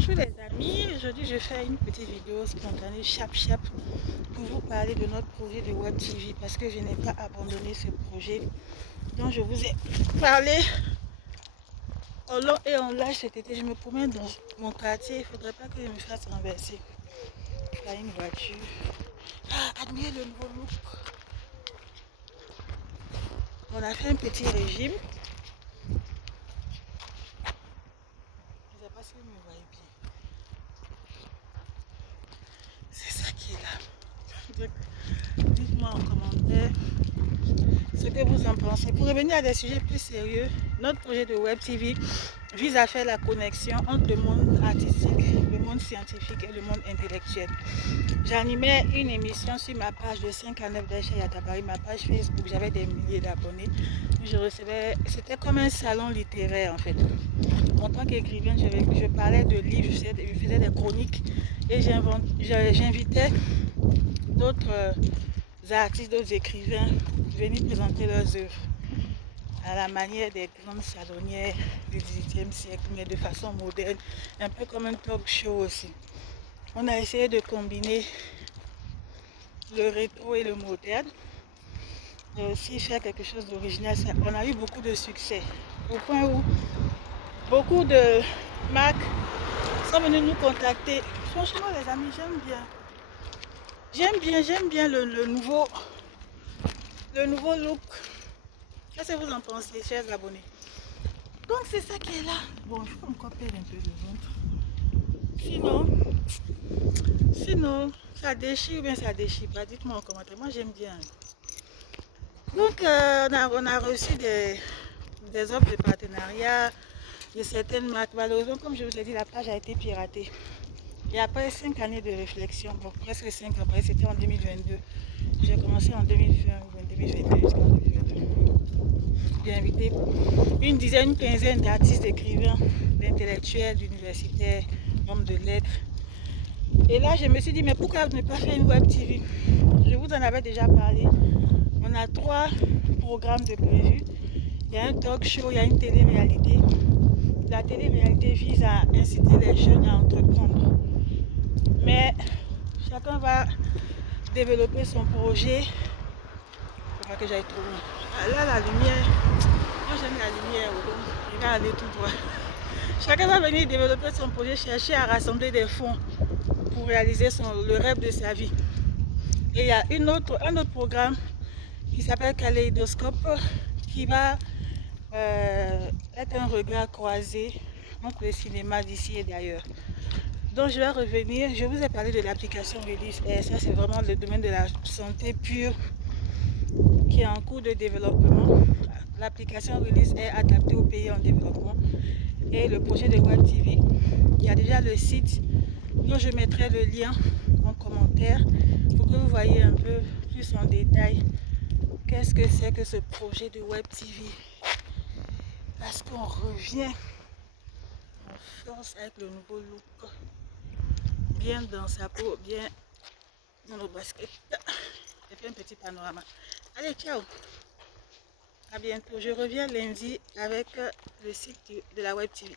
Bonjour les amis, aujourd'hui je fais une petite vidéo spontanée chap pour vous parler de notre projet de Web TV parce que je n'ai pas abandonné ce projet dont je vous ai parlé en long et en large cet été. Je me promène dans mon quartier, il ne faudrait pas que je me fasse renverser par une voiture. Admirez le nouveau look. On a fait un petit régime. Je ne sais pas si vous me voyez bien. C'est ça qui est là. Donc, dites-moi en commentaire ce que vous en pensez. Pour revenir à des sujets plus sérieux, notre projet de Web TV vise à faire la connexion entre le monde artistique, le monde scientifique et le monde intellectuel. J'animais une émission sur ma page de 5 à 9 d'Aïcha Yatabari, ma page Facebook, j'avais des milliers d'abonnés. Je recevais, c'était comme un salon littéraire en fait. En tant qu'écrivain, je parlais de livres, je faisais des chroniques et j'invitais d'autres artistes, d'autres écrivains venir présenter leurs œuvres à la manière des grandes salonnières du XVIIIe siècle, mais de façon moderne, un peu comme un talk show aussi. On a essayé de combiner le rétro et le moderne et aussi faire quelque chose d'original. On a eu beaucoup de succès au point où beaucoup de marques sont venues nous contacter. Franchement les amis, j'aime bien le nouveau look. Qu'est-ce que vous en pensez, chers abonnés? Donc c'est ça qui est là. Bon, je peux encore perdre un peu de ventre. Sinon, ça déchire ou bien ça déchire pas. Dites-moi en commentaire. Moi j'aime bien. Donc on a reçu des offres de partenariat de certaines marques. Malheureusement, comme je vous ai dit, la page a été piratée. Et après 5 années de réflexion, bon presque 5 ans après, c'était en 2022. J'ai commencé en 2020 ou en 2022 jusqu'en 2022. J'ai invité une quinzaine d'artistes, d'écrivains, d'intellectuels, d'universitaires, hommes de lettres. Et là, je me suis dit, mais pourquoi ne pas faire une web TV? Je vous en avais déjà parlé. On a 3 programmes de prévus. Il y a un talk show, il y a une télé-réalité. La télé-réalité vise à inciter les jeunes à entreprendre. Mais chacun va développer son projet. Il ne faut pas que j'aille trop loin. Là, la lumière, moi j'aime la lumière, donc il va aller tout droit. Chacun va venir développer son projet, chercher à rassembler des fonds pour réaliser le rêve de sa vie. Et il y a un autre programme qui s'appelle Kaléidoscope qui va être un regard croisé entre le cinéma d'ici et d'ailleurs. Donc je vais revenir, je vous ai parlé de l'application Release Air, ça c'est vraiment le domaine de la santé pure qui est en cours de développement. L'application Release Air adaptée aux pays en développement et le projet de Web TV. Il y a déjà le site dont je mettrai le lien en commentaire pour que vous voyez un peu plus en détail qu'est-ce que c'est que ce projet de Web TV. Parce qu'on revient en force avec le nouveau look, bien dans sa peau, bien dans nos baskets. J'ai fait un petit panorama. Allez, ciao! À bientôt. Je reviens lundi avec le site de la Web TV.